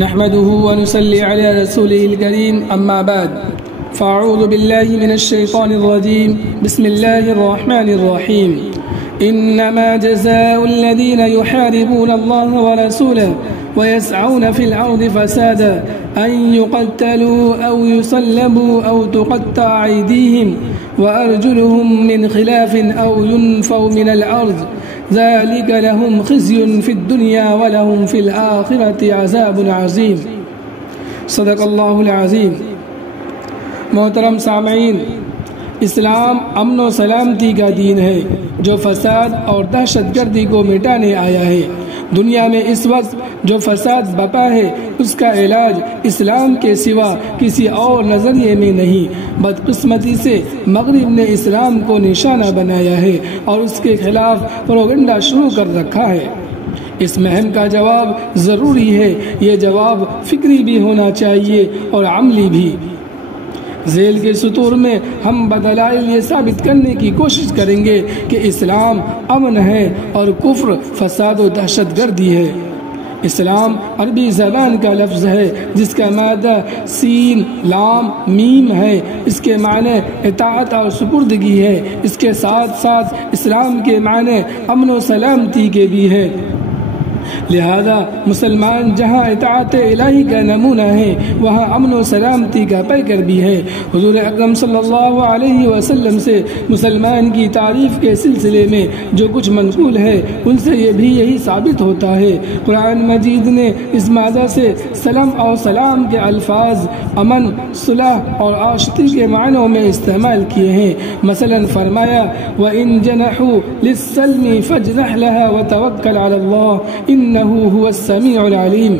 نحمده ونصلي على رسوله الكريم أما بعد فأعوذ بالله من الشيطان الرجيم بسم الله الرحمن الرحيم إنما جزاء الذين يحاربون الله ورسوله ويسعون في الأرض فسادا أن يقتلوا أو يصلبوا أو تقطع أيديهم وأرجلهم من خلاف أو ينفوا من الأرض ذلك لهم خزي في الدنيا ولهم في الآخرة عذاب عظيم صدق اللہ العظیم۔ محترم سامعین، اسلام امن و سلامتی کا دین ہے جو فساد اور دہشت گردی کو مٹانے آیا ہے۔ دنیا میں اس وقت جو فساد بپا ہے اس کا علاج اسلام کے سوا کسی اور نظریے میں نہیں۔ بدقسمتی سے مغرب نے اسلام کو نشانہ بنایا ہے اور اس کے خلاف پروپیگنڈا شروع کر رکھا ہے۔ اس مہم کا جواب ضروری ہے، یہ جواب فکری بھی ہونا چاہیے اور عملی بھی۔ ذیل کے سطور میں ہم بدلائل یہ ثابت کرنے کی کوشش کریں گے کہ اسلام امن ہے اور کفر فساد و دہشت گردی ہے۔ اسلام عربی زبان کا لفظ ہے جس کا مادہ سین لام میم ہے۔ اس کے معنی اطاعت اور سپردگی ہے۔ اس کے ساتھ ساتھ اسلام کے معنی امن و سلامتی کے بھی ہے۔ لہذا مسلمان جہاں اطاعت الہی کا نمونہ ہے وہاں امن و سلامتی کا پیکر بھی ہے۔ حضور اکرم صلی اللہ علیہ وسلم سے مسلمان کی تعریف کے سلسلے میں جو کچھ منقول ہے ان سے یہ بھی یہی ثابت ہوتا ہے۔ قرآن مجید نے اس مادہ سے سلام اور سلام کے الفاظ امن، صلح اور آشتی کے معنوں میں استعمال کیے ہیں۔ مثلا فرمایا وَإِن جَنَحُوا لِلسَّلْمِ فَاجْنَحْ لَهَا وَتَوَكَّلْ عَلَى اللَّهِ إِنَّهُ هُوَ السَّمِيعُ الْعَلِيمُ۔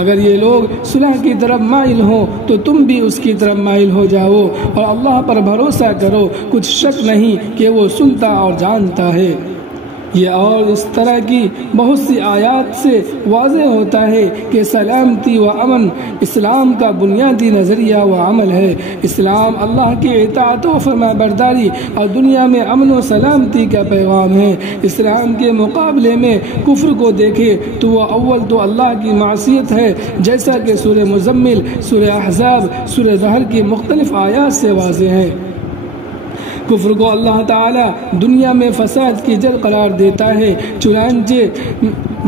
اگر یہ لوگ صلح کی طرف مائل ہوں تو تم بھی اس کی طرف مائل ہو جاؤ اور اللہ پر بھروسہ کرو، کچھ شک نہیں کہ وہ سنتا اور جانتا ہے۔ یہ اور اس طرح کی بہت سی آیات سے واضح ہوتا ہے کہ سلامتی و امن اسلام کا بنیادی نظریہ و عمل ہے۔ اسلام اللہ کی اطاعت و فرما برداری اور دنیا میں امن و سلامتی کا پیغام ہے۔ اسلام کے مقابلے میں کفر کو دیکھے تو وہ اول تو اللہ کی معصیت ہے، جیسا کہ سورہ مزمل، سورہ احزاب، سورہ زہر کی مختلف آیات سے واضح ہے۔ کفر کو اللہ تعالی دنیا میں فساد کی جڑ قرار دیتا ہے، چنانچہ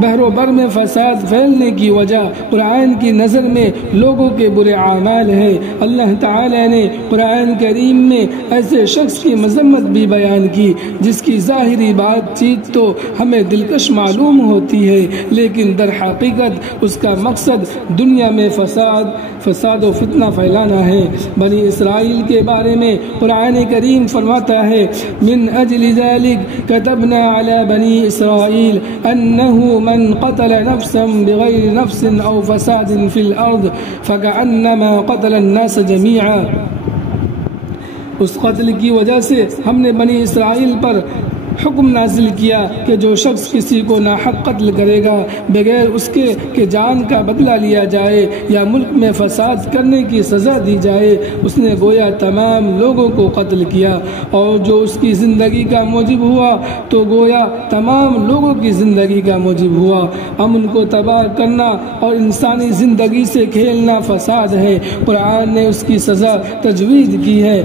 بحر و بر میں فساد پھیلنے کی وجہ قرآن کی نظر میں لوگوں کے برے اعمال ہے۔ اللہ تعالی نے قرآن کریم میں ایسے شخص کی مذمت بھی بیان کی جس کی ظاہری بات چیت تو ہمیں دلکش معلوم ہوتی ہے، لیکن در حقیقت اس کا مقصد دنیا میں فساد و فتنہ پھیلانا ہے۔ بنی اسرائیل کے بارے میں قرآن کریم فرماتا ہے من اجل ذلك كتبنا على بني اسرائيل انه من قتل نفسا بغير نفس او فساد في الارض فكأنما قتل الناس جميعا۔ اس قتل کی وجہ سے ہم نے بنی اسرائیل پر حکم نازل کیا کہ جو شخص کسی کو ناحق قتل کرے گا بغیر اس کے کہ جان کا بدلہ لیا جائے یا ملک میں فساد کرنے کی سزا دی جائے، اس نے گویا تمام لوگوں کو قتل کیا، اور جو اس کی زندگی کا موجب ہوا تو گویا تمام لوگوں کی زندگی کا موجب ہوا۔ امن کو تباہ کرنا اور انسانی زندگی سے کھیلنا فساد ہے۔ قرآن نے اس کی سزا تجویز کی ہے۔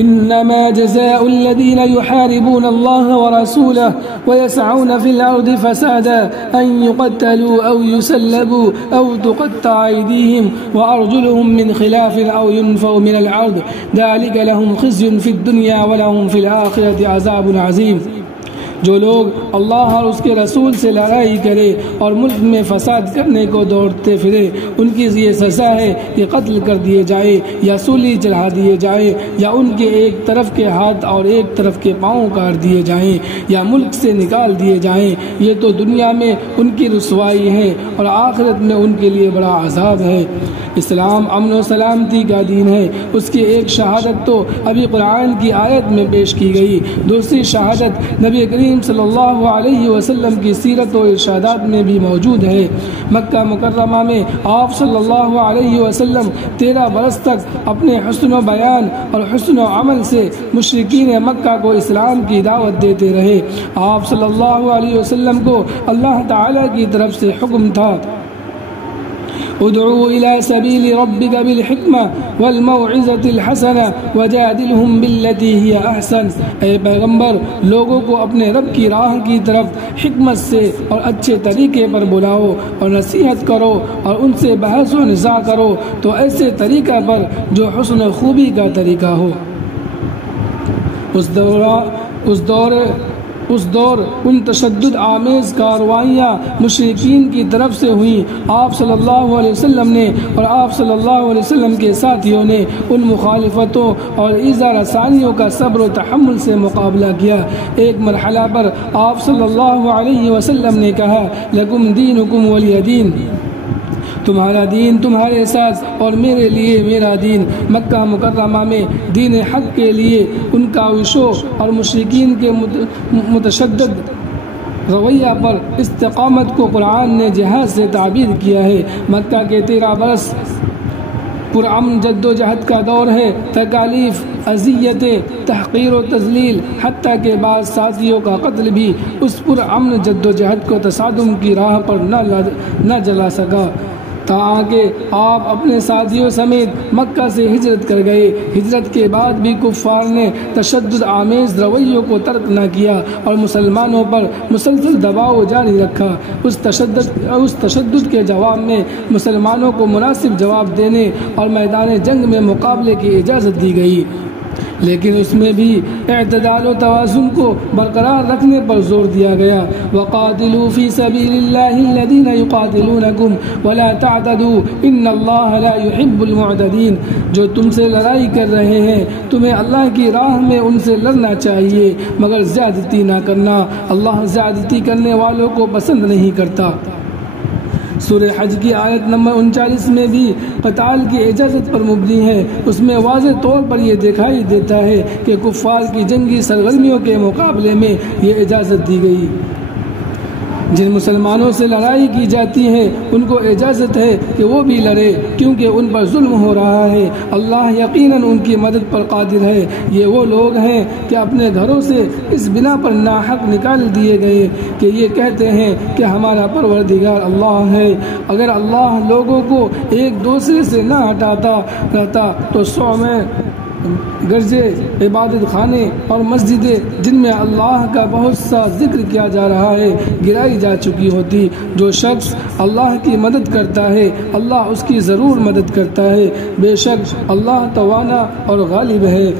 إنما جزاء الذين يحاربون الله ورسوله ويسعون في الأرض فسادا أن يقتلوا أو يسلبوا أو تقطع أيديهم وأرجلهم من خلاف أو ينفوا من الأرض ذلك لهم خزي في الدنيا ولهم في الآخرة عذاب عظيم۔ جو لوگ اللہ اور اس کے رسول سے لڑائی کرے اور ملک میں فساد کرنے کو دوڑتے پھرے ان کی یہ سزا ہے کہ قتل کر دیے جائیں یا سولی چڑھا دیے جائیں یا ان کے ایک طرف کے ہاتھ اور ایک طرف کے پاؤں کاٹ دیے جائیں یا ملک سے نکال دیے جائیں۔ یہ تو دنیا میں ان کی رسوائی ہے اور آخرت میں ان کے لیے بڑا عذاب ہے۔ اسلام امن و سلامتی کا دین ہے۔ اس کی ایک شہادت تو ابھی قرآن کی آیت میں پیش کی گئی، دوسری شہادت نبی کریم صلی اللہ علیہ وسلم کی سیرت و ارشادات میں بھی موجود ہے۔ مکہ مکرمہ میں آپ صلی اللہ علیہ وسلم 13 برس تک اپنے حسن و بیان اور حسن و عمل سے مشرکین مکہ کو اسلام کی دعوت دیتے رہے۔ آپ صلی اللہ علیہ وسلم کو اللہ تعالی کی طرف سے حکم تھا ادعو الى سبیل ربک بالحکمۃ والموعظۃ الحسنہ وجادلہم باللتی ہی احسن، اے پیغمبر لوگوں کو اپنے رب کی راہ کی طرف حکمت سے اور اچھے طریقے پر بلاؤ اور نصیحت کرو اور ان سے بحث و نزاع کرو تو ایسے طریقہ پر جو حسن و خوبی کا طریقہ ہو۔ اس دور ان تشدد آمیز کارروائیاں مشرکین کی طرف سے ہوئیں۔ آپ صلی اللہ علیہ وسلم نے اور آپ صلی اللہ علیہ وسلم کے ساتھیوں نے ان مخالفتوں اور ایذا رسانیوں کا صبر و تحمل سے مقابلہ کیا۔ ایک مرحلہ پر آپ صلی اللہ علیہ وسلم نے کہا لکم دینکم ولی دین، تمہارا دین تمہارے ساتھ اور میرے لیے میرا دین۔ مکہ مکرمہ میں دین حق کے لیے ان کاوشوں اور مشرکین کے متشدد رویہ پر استقامت کو قرآن نے جہاد سے تعبیر کیا ہے۔ مکہ کے 13 برس پرامن جد و جہد کا دور ہے۔ تکالیف، اذیتیں، تحقیر و تذلیل، حتیٰ کہ بعض ساتھیوں کا قتل بھی اس پرامن جد و جہد کو تصادم کی راہ پر نہ جلا سکا، تاکہ آپ اپنے ساتھیوں سمیت مکہ سے ہجرت کر گئے۔ ہجرت کے بعد بھی کفار نے تشدد آمیز رویوں کو ترک نہ کیا اور مسلمانوں پر مسلسل دباؤ جاری رکھا۔ اس تشدد کے جواب میں مسلمانوں کو مناسب جواب دینے اور میدان جنگ میں مقابلے کی اجازت دی گئی، لیکن اس میں بھی اعتدال و توازن کو برقرار رکھنے پر زور دیا گیا۔ وَقَاتِلُوا فِي سَبِيلِ اللَّهِ الَّذِينَ يُقَاتِلُونَكُمْ وَلَا تَعْتَدُوا إِنَّ اللَّهَ لَا يُحِبُّ الْمُعْتَدِينَ، جو تم سے لڑائی کر رہے ہیں تمہیں اللہ کی راہ میں ان سے لڑنا چاہیے مگر زیادتی نہ کرنا، اللہ زیادتی کرنے والوں کو پسند نہیں کرتا۔ سورہ حج کی آیت نمبر 39 میں بھی قتال کی اجازت پر مبنی ہے۔ اس میں واضح طور پر یہ دکھائی دیتا ہے کہ کفار کی جنگی سرگرمیوں کے مقابلے میں یہ اجازت دی گئی۔ جن مسلمانوں سے لڑائی کی جاتی ہے ان کو اجازت ہے کہ وہ بھی لڑے، کیونکہ ان پر ظلم ہو رہا ہے۔ اللہ یقیناً ان کی مدد پر قادر ہے۔ یہ وہ لوگ ہیں کہ اپنے گھروں سے اس بنا پر ناحق نکال دیے گئے کہ یہ کہتے ہیں کہ ہمارا پروردگار اللہ ہے۔ اگر اللہ لوگوں کو ایک دوسرے سے نہ ہٹاتا رہتا تو 100 میں گرجے عبادت خانے اور مسجدیں جن میں اللہ کا بہت سا ذکر کیا جا رہا ہے گرائی جا چکی ہوتی۔ جو شخص اللہ کی مدد کرتا ہے اللہ اس کی ضرور مدد کرتا ہے، بے شک اللہ توانا اور غالب ہے۔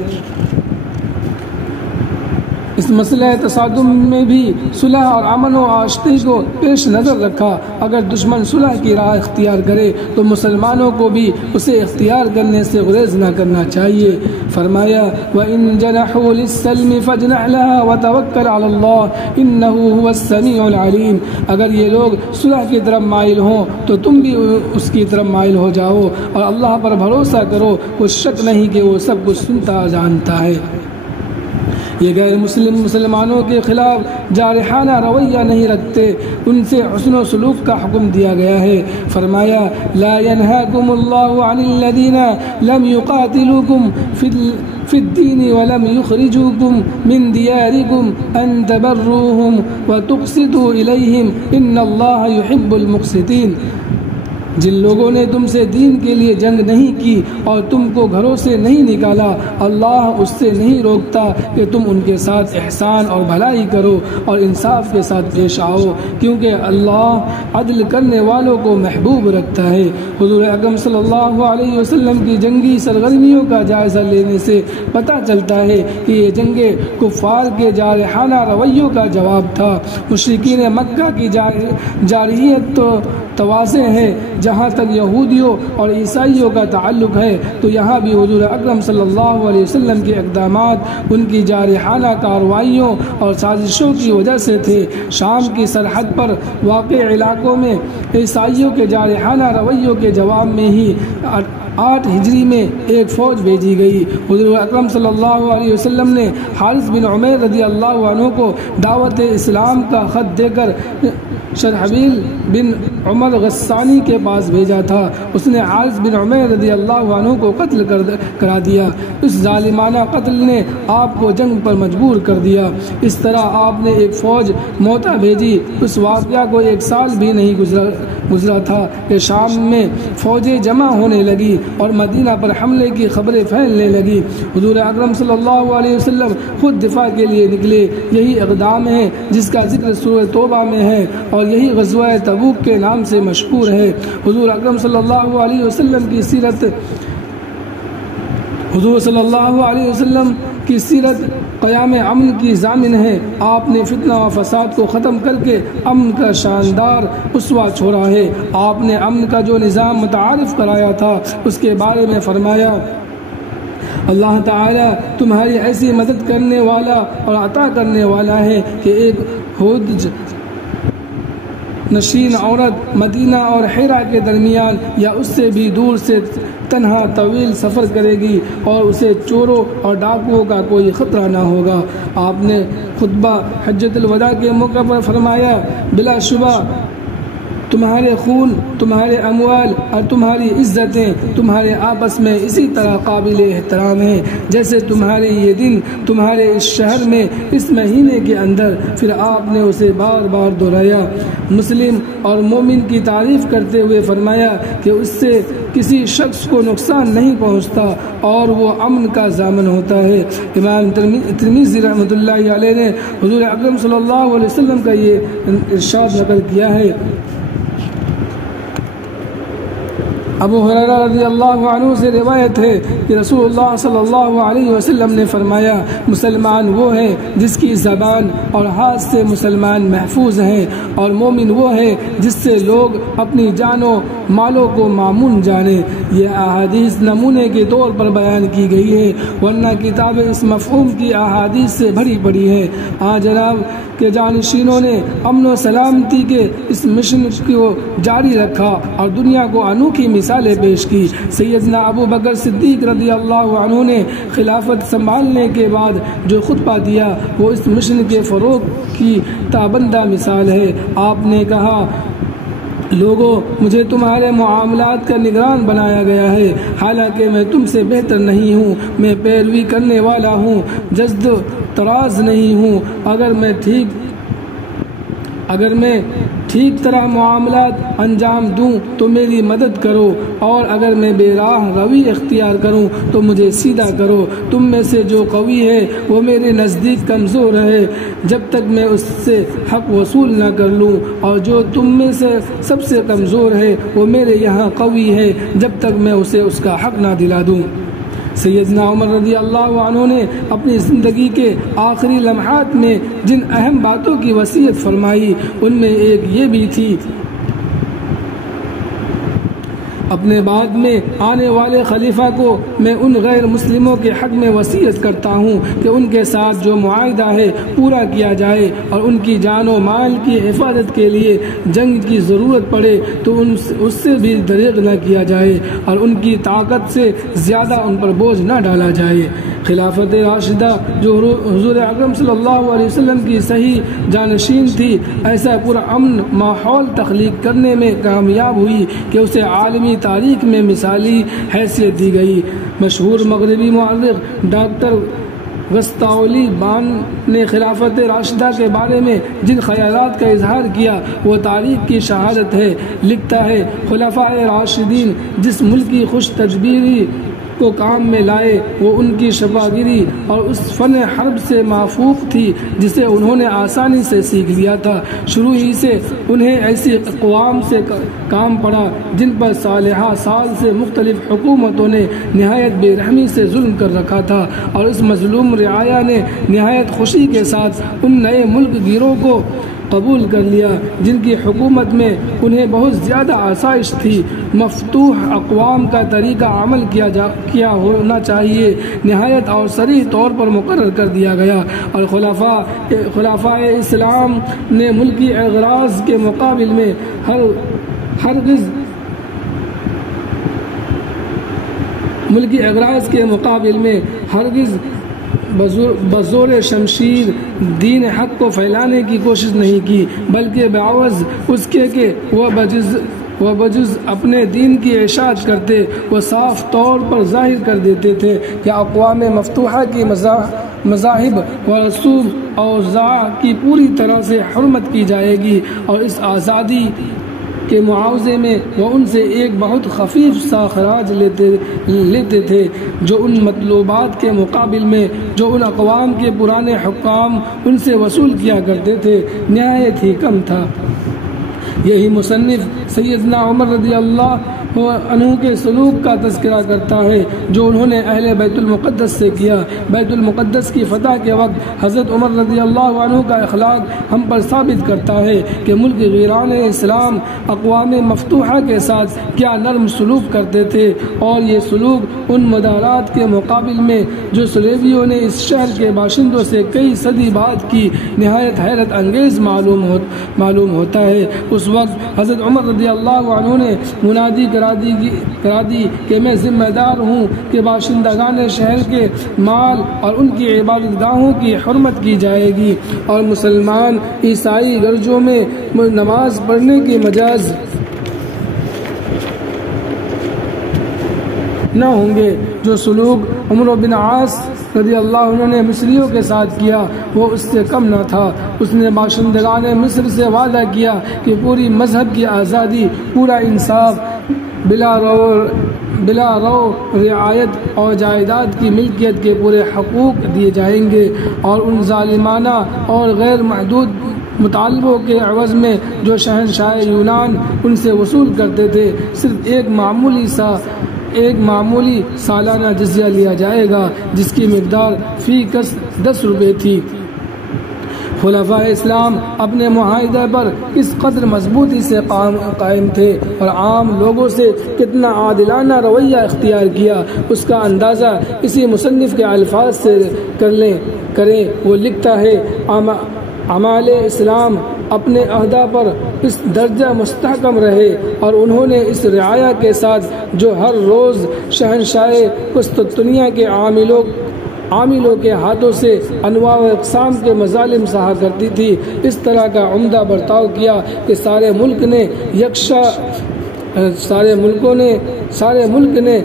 اس مسئلہ تصادم میں بھی صلح اور امن و آشتی کو پیش نظر رکھا۔ اگر دشمن صلح کی راہ اختیار کرے تو مسلمانوں کو بھی اسے اختیار کرنے سے گریز نہ کرنا چاہیے۔ فرمایا وَإِن جَنَحُوا لِلسَّلْمِ فَاجْنَحْ لَهَا وَتَوَكَّلْ عَلَى اللَّهِ إِنَّهُ هُوَ السَّمِيعُ الْعَلِيمُ، اگر یہ لوگ صلح کی طرف مائل ہوں تو تم بھی اس کی طرف مائل ہو جاؤ اور اللہ پر بھروسہ کرو، کچھ شک نہیں کہ وہ سب کچھ سنتا جانتا ہے۔ یہ غیر مسلمانوں کے خلاف جارحانہ رویہ نہیں رکھتے، ان سے حسن و سلوک کا حکم دیا گیا ہے۔ فرمایا لا ينهاكم الله عن الذين لم يقاتلوكم في الدين ولم يخرجوكم من دياركم أن تبروهم وتقسطوا إليهم إن الله يحب المقسطين، جن لوگوں نے تم سے دین کے لیے جنگ نہیں کی اور تم کو گھروں سے نہیں نکالا، اللہ اس سے نہیں روکتا کہ تم ان کے ساتھ احسان اور بھلائی کرو اور انصاف کے ساتھ پیش آؤ، کیونکہ اللہ عدل کرنے والوں کو محبوب رکھتا ہے۔ حضور اکرم صلی اللہ علیہ وسلم کی جنگی سرگرمیوں کا جائزہ لینے سے پتہ چلتا ہے کہ یہ جنگیں کفار کے جارحانہ رویوں کا جواب تھا۔ مشرکین مکہ کی جارحیت تو تواضع ہے۔ جہاں تک یہودیوں اور عیسائیوں کا تعلق ہے تو یہاں بھی حضور اکرم صلی اللہ علیہ وسلم کے اقدامات ان کی جارحانہ کارروائیوں اور سازشوں کی وجہ سے تھے۔ شام کی سرحد پر واقع علاقوں میں عیسائیوں کے جارحانہ رویوں کے جواب میں ہی 8 ہجری میں ایک فوج بھیجی گئی۔ حضور اکرم صلی اللہ علیہ وسلم نے حارث بن عمیر رضی اللہ عنہ کو دعوت اسلام کا خط دے کر شرحبیل بن عمر غسانی کے پاس بھیجا تھا۔ اس نے حارث بن عمیر رضی اللہ عنہ کو قتل کرا دیا۔ اس ظالمانہ قتل نے آپ کو جنگ پر مجبور کر دیا۔ اس طرح آپ نے ایک فوج موتا بھیجی۔ اس واقعہ کو 1 سال بھی نہیں گزرا تھا کہ شام میں فوجیں جمع ہونے لگی اور مدینہ پر حملے کی خبریں پھیلنے لگی۔ حضور اکرم صلی اللہ علیہ وسلم خود دفاع کے لیے نکلے۔ یہی اقدام ہے جس کا ذکر سورہ توبہ میں ہے اور یہی غزوہ تبوک کے نام سے مشہور ہے۔ حضور اکرم صلی اللہ علیہ وسلم کی سیرت قیام امن کی ضامن ہے۔ آپ نے فتنہ و فساد کو ختم کر کے امن کا شاندار اسوہ چھوڑا ہے۔ آپ نے امن کا جو نظام متعارف کرایا تھا اس کے بارے میں فرمایا، اللہ تعالیٰ تمہاری ایسی مدد کرنے والا اور عطا کرنے والا ہے کہ ایک حج نشین عورت مدینہ اور حرا کے درمیان یا اس سے بھی دور سے تنہا طویل سفر کرے گی اور اسے چوروں اور ڈاکوؤں کا کوئی خطرہ نہ ہوگا۔ آپ نے خطبہ حجۃ الوداع کے موقع پر فرمایا، بلا شبہ تمہارے خون، تمہارے اموال اور تمہاری عزتیں تمہارے آپس میں اسی طرح قابل احترام ہیں جیسے تمہارے یہ دن تمہارے اس شہر میں اس مہینے کے اندر۔ پھر آپ نے اسے بار بار دہرایا۔ مسلم اور مومن کی تعریف کرتے ہوئے فرمایا کہ اس سے کسی شخص کو نقصان نہیں پہنچتا اور وہ امن کا ضامن ہوتا ہے۔ امام ترمذی رحمۃ اللہ علیہ نے حضور اکرم صلی اللہ علیہ وسلم کا یہ ارشاد نقل کیا ہے۔ ابو ہریرہ رضی اللہ عنہ سے روایت ہے کہ رسول اللہ صلی اللہ علیہ وسلم نے فرمایا، مسلمان وہ ہے جس کی زبان اور ہاتھ سے مسلمان محفوظ ہیں، اور مومن وہ ہے جس سے لوگ اپنی جانوں مالوں کو مامون جانیں۔ یہ احادیث نمونے کے طور پر بیان کی گئی ہے، ورنہ کتاب اس مفہوم کی احادیث سے بھری پڑی ہے۔ جناب کے جانشینوں نے امن و سلامتی کے اس مشن کو جاری رکھا اور دنیا کو انوکھی مثالیں پیش کی۔ سیدنا ابو بکر صدیق رضی اللہ عنہ نے خلافت سنبھالنے کے بعد جو خطبہ دیا وہ اس مشن کے فروغ کی تابندہ مثال ہے۔ آپ نے کہا، لوگو، مجھے تمہارے معاملات کا نگران بنایا گیا ہے، حالانکہ میں تم سے بہتر نہیں ہوں، میں پیروی کرنے والا ہوں، جزد تراز نہیں ہوں۔ اگر میں ٹھیک طرح معاملات انجام دوں تو میری مدد کرو، اور اگر میں بے راہ روی اختیار کروں تو مجھے سیدھا کرو۔ تم میں سے جو قوی ہے وہ میرے نزدیک کمزور ہے جب تک میں اس سے حق وصول نہ کر لوں، اور جو تم میں سے سب سے کمزور ہے وہ میرے یہاں قوی ہے جب تک میں اسے اس کا حق نہ دلا دوں۔ سیدنا عمر رضی اللہ عنہ نے اپنی زندگی کے آخری لمحات میں جن اہم باتوں کی وصیت فرمائی ان میں ایک یہ بھی تھی، اپنے بعد میں آنے والے خلیفہ کو میں ان غیر مسلموں کے حق میں وصیت کرتا ہوں کہ ان کے ساتھ جو معاہدہ ہے پورا کیا جائے، اور ان کی جان و مال کی حفاظت کے لیے جنگ کی ضرورت پڑے تو اس سے بھی دریغ نہ کیا جائے، اور ان کی طاقت سے زیادہ ان پر بوجھ نہ ڈالا جائے۔ خلافت راشدہ جو حضور اکرم صلی اللہ علیہ وسلم کی صحیح جانشین تھی، ایسا پرامن ماحول تخلیق کرنے میں کامیاب ہوئی کہ اسے عالمی تاریخ میں مثالی حیثیت دی گئی۔ مشہور مغربی مورخ ڈاکٹر غسطاولی بان نے خلافت راشدہ کے بارے میں جن خیالات کا اظہار کیا وہ تاریخ کی شہادت ہے۔ لکھتا ہے، خلفائے راشدین جس ملکی خوش تدبیری کو کام میں لائے وہ ان کی شفاگیری اور اس فن حرب سے مافوق تھی جسے انہوں نے آسانی سے سیکھ لیا تھا۔ شروع ہی سے انہیں ایسی اقوام سے کام پڑا جن پر صالحہ سال سے مختلف حکومتوں نے نہایت بے رحمی سے ظلم کر رکھا تھا، اور اس مظلوم رعایا نے نہایت خوشی کے ساتھ ان نئے ملک گیروں کو قبول کر لیا جن کی حکومت میں انہیں بہت زیادہ آسائش تھی۔ مفتوح اقوام کا طریقہ عمل کیا ہونا چاہیے نہایت اور صریح طور پر مقرر کر دیا گیا، اور خلفائے اسلام نے ملکی اغراض کے مقابل میں ہرگز بزور شمشیر دین حق کو پھیلانے کی کوشش نہیں کی، بلکہ بعوض اس کے کہ وہ بجز اپنے دین کی اشاعت کرتے، وہ صاف طور پر ظاہر کر دیتے تھے کہ اقوام مفتوحہ کی مذاہب و رسوم اوضاع کی پوری طرح سے حرمت کی جائے گی، اور اس آزادی کے معاوضے میں وہ ان سے ایک بہت خفیف سا خراج لیتے تھے، جو ان مطلوبات کے مقابل میں جو ان اقوام کے پرانے حکام ان سے وصول کیا کرتے تھے نہایت ہی کم تھا۔ یہی مصنف سیدنا عمر رضی اللہ عنہ کے سلوک کا تذکرہ کرتا ہے جو انہوں نے اہل بیت المقدس سے کیا۔ بیت المقدس کی فتح کے وقت حضرت عمر رضی اللہ عنہ کا اخلاق ہم پر ثابت کرتا ہے کہ ملک ویران اسلام اقوام مفتوحہ کے ساتھ کیا نرم سلوک کرتے تھے، اور یہ سلوک ان مدارات کے مقابل میں جو صلیبیوں نے اس شہر کے باشندوں سے کئی صدی بعد کی نہایت حیرت انگیز معلوم ہوتا ہے۔ اس وقت حضرت عمر رضی اللہ عنہ نے منادی کرا دی کہ میں ذمہ دار ہوں کہ باشندگان شہر کے مال اور ان کی عبادت گاہوں کی حرمت کی جائے گی، اور مسلمان عیسائی گرجوں میں نماز پڑھنے کی مجاز نہ ہوں گے۔ جو سلوک عمرو بن عاص رضی اللہ عنہ نے مصریوں کے ساتھ کیا وہ اس سے کم نہ تھا۔ اس نے باشندگان مصر سے وعدہ کیا کہ پوری مذہب کی آزادی، پورا انصاف، بلا رو رعایت اور جائیداد کی ملکیت کے پورے حقوق دیے جائیں گے، اور ان ظالمانہ اور غیر محدود مطالبوں کے عوض میں جو شہنشاہ یونان ان سے وصول کرتے تھے صرف ایک معمولی سالانہ جزیہ لیا جائے گا، جس کی مقدار فی کس 10 روپے تھی۔ خلفائے اسلام اپنے معاہدے پر کس قدر مضبوطی سے قائم تھے اور عام لوگوں سے کتنا عادلانہ رویہ اختیار کیا، اس کا اندازہ اسی مصنف کے الفاظ سے کریں۔ وہ لکھتا ہے اعمال اسلام اپنے عہدہ پر اس درجہ مستحکم رہے، اور انہوں نے اس رعایا کے ساتھ جو ہر روز شہنشاہ قسطنطنیہ کے عاملوں کے ہاتھوں سے انواع و اقسام کے مظالم سہا کرتی تھی، اس طرح کا عمدہ برتاؤ کیا کہ سارے ملک نے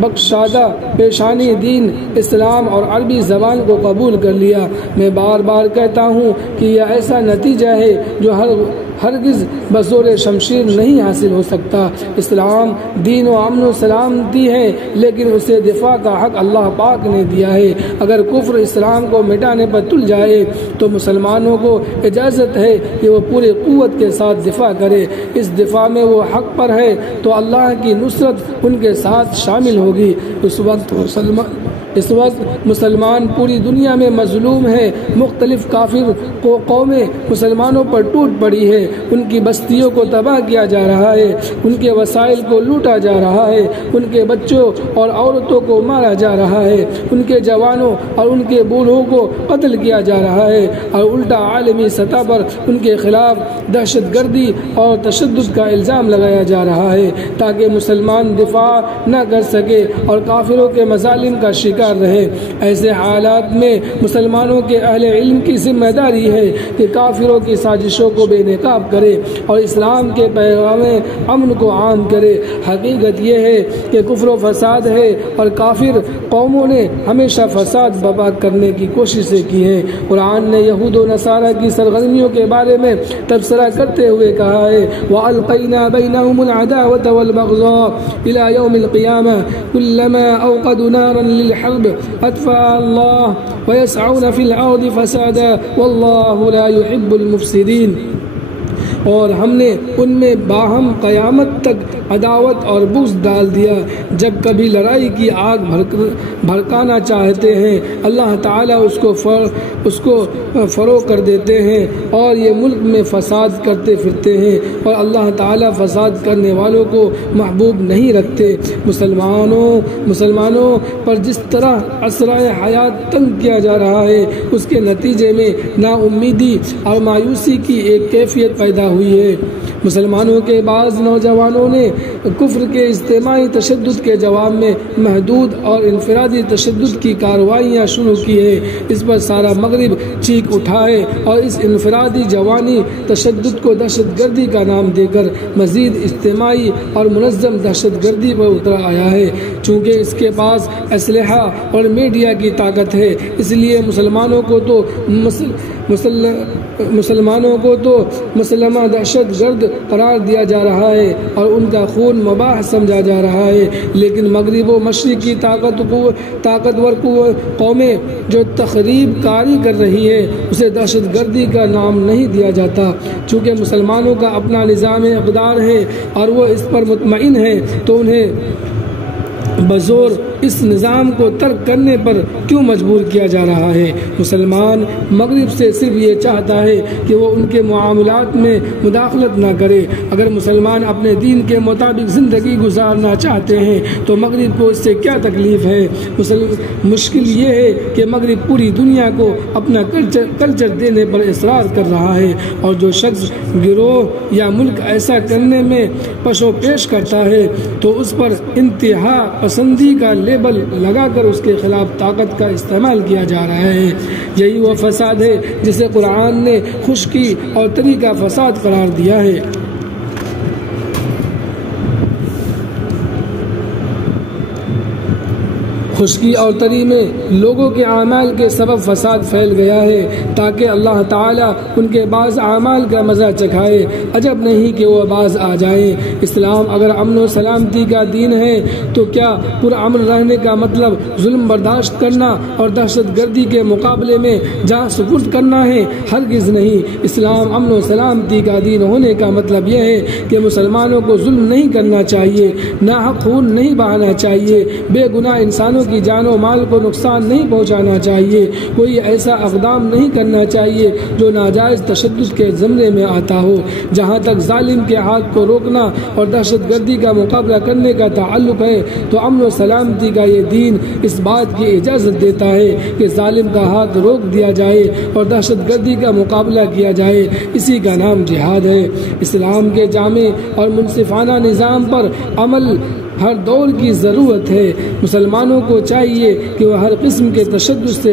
بخشادہ پیشانی دین اسلام اور عربی زبان کو قبول کر لیا۔ میں بار بار کہتا ہوں کہ یہ ایسا نتیجہ ہے جو ہرگز بزور شمشیر نہیں حاصل ہو سکتا۔ اسلام دین و امن و سلامتی ہے، لیکن اسے دفاع کا حق اللہ پاک نے دیا ہے۔ اگر کفر اسلام کو مٹانے پر تل جائے تو مسلمانوں کو اجازت ہے کہ وہ پوری قوت کے ساتھ دفاع کرے۔ اس دفاع میں وہ حق پر ہے تو اللہ کی نصرت ان کے ساتھ شامل ہوگی۔ اس وقت مسلمان پوری دنیا میں مظلوم ہے۔ مختلف کافر قومیں مسلمانوں پر ٹوٹ پڑی ہے، ان کی بستیوں کو تباہ کیا جا رہا ہے، ان کے وسائل کو لوٹا جا رہا ہے، ان کے بچوں اور عورتوں کو مارا جا رہا ہے، ان کے جوانوں اور ان کے بوڑھوں کو قتل کیا جا رہا ہے، اور الٹا عالمی سطح پر ان کے خلاف دہشت گردی اور تشدد کا الزام لگایا جا رہا ہے تاکہ مسلمان دفاع نہ کر سکے اور کافروں کے مظالم کا شکار رہے۔ ایسے حالات میں مسلمانوں کے اہل علم کی ذمہ داری ہے کہ کافروں کی سازشوں کو بے نقاب کرے اور اسلام کے پیغام امن کو عام کرے۔ حقیقت یہ ہے کہ کفر و فساد ہے اور کافر قوموں نے ہمیشہ فساد برپا کرنے کی کوششیں کی ہیں۔ قرآن نے یہود و نصارہ کی سرگرمیوں کے بارے میں تبصرہ کرتے ہوئے کہا ہے وَأَلْقَيْنَا بَيْنَهُمُ الْعَدَاوَةَ وَالْبَغْضَاءَ إِلَى يَوْمِ الْقِيَامَةِ كُلَّمَا أَوْقَدُوا نَارًا لِلْحَرْبِ أَطْفَأَهَا اللَّهُ وَيَسْعَوْنَ فِي الْأَرْضِ فَسَادًا وَاللَّهُ لَا يُحِبُّ الْمُفْسِدِينَ۔ اور ہم نے ان میں باہم قیامت تک عداوت اور بغض ڈال دیا۔ جب کبھی لڑائی کی آگ بھڑکانا چاہتے ہیں اللہ تعالیٰ اس کو فروغ کر دیتے ہیں اور یہ ملک میں فساد کرتے پھرتے ہیں، اور اللہ تعالیٰ فساد کرنے والوں کو محبوب نہیں رکھتے۔ مسلمانوں پر جس طرح اسرائے حیات تنگ کیا جا رہا ہے اس کے نتیجے میں نا امیدی اور مایوسی کی ایک کیفیت پیدا ہوئی ہے۔ مسلمانوں کے بعض نوجوانوں نے کفر کے اجتماعی تشدد کے جواب میں محدود اور انفرادی تشدد کی کارروائیاں شروع کی ہے۔ اس پر سارا مغرب چیخ اٹھا ہے اور اس انفرادی جوانی تشدد کو دہشت گردی کا نام دے کر مزید اجتماعی اور منظم دہشت گردی پر اتر آیا ہے۔ چونکہ اس کے پاس اسلحہ اور میڈیا کی طاقت ہے، اس لیے مسلمانوں کو تو مسلمہ دہشت گرد قرار دیا جا رہا ہے اور ان کا خون مباح سمجھا جا رہا ہے، لیکن مغرب و مشرق کی طاقتور قومیں جو تخریب کاری کر رہی ہے اسے دہشت گردی کا نام نہیں دیا جاتا۔ چونکہ مسلمانوں کا اپنا نظام اقدار ہے اور وہ اس پر مطمئن ہے تو انہیں بزور اس نظام کو ترک کرنے پر کیوں مجبور کیا جا رہا ہے؟ مسلمان مغرب سے صرف یہ چاہتا ہے کہ وہ ان کے معاملات میں مداخلت نہ کرے۔ اگر مسلمان اپنے دین کے مطابق زندگی گزارنا چاہتے ہیں تو مغرب کو اس سے کیا تکلیف ہے؟ مشکل یہ ہے کہ مغرب پوری دنیا کو اپنا کلچر دینے پر اصرار کر رہا ہے، اور جو شخص گروہ یا ملک ایسا کرنے میں پشو پیش کرتا ہے تو اس پر انتہا پسندی کا لیبل لگا کر اس کے خلاف طاقت کا استعمال کیا جا رہا ہے۔ یہی وہ فساد ہے جسے قرآن نے خشکی اور تری کا فساد قرار دیا ہے۔ خشکی اور تری میں لوگوں کے اعمال کے سبب فساد پھیل گیا ہے تاکہ اللہ تعالیٰ ان کے بعض اعمال کا مزہ چکھائے۔ عجب نہیں کہ وہ باز آ جائیں۔ اسلام اگر امن و سلامتی کا دین ہے تو کیا پرامن رہنے کا مطلب ظلم برداشت کرنا اور دہشت گردی کے مقابلے میں جان سپرد کرنا ہے؟ ہرگز نہیں۔ اسلام امن و سلامتی کا دین ہونے کا مطلب یہ ہے کہ مسلمانوں کو ظلم نہیں کرنا چاہیے، ناحق خون نہیں بہانا چاہیے، بے گناہ انسانوں کی جان و مال کو نقصان نہیں پہنچانا چاہیے، کوئی ایسا اقدام نہیں کرنا چاہیے جو ناجائز تشدد کے زمرے میں آتا ہو۔ جہاں تک ظالم کے ہاتھ کو روکنا اور دہشت گردی کا مقابلہ کرنے کا تعلق ہے تو امن و سلامتی کا یہ دین اس بات کی اجازت دیتا ہے کہ ظالم کا ہاتھ روک دیا جائے اور دہشت گردی کا مقابلہ کیا جائے۔ اسی کا نام جہاد ہے۔ اسلام کے جامع اور منصفانہ نظام پر عمل ہر دور کی ضرورت ہے۔ مسلمانوں کو چاہیے کہ وہ ہر قسم کے تشدد سے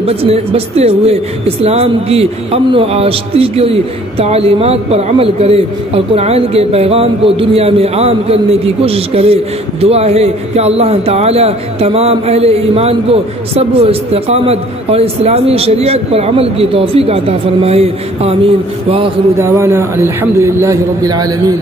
بچتے ہوئے اسلام کی امن و آشتی کی تعلیمات پر عمل کرے اور قرآن کے پیغام کو دنیا میں عام کرنے کی کوشش کرے۔ دعا ہے کہ اللہ تعالی تمام اہل ایمان کو صبر و استقامت اور اسلامی شریعت پر عمل کی توفیق عطا فرمائے۔ آمین۔ وآخر دعوانا الحمد للہ رب العالمین۔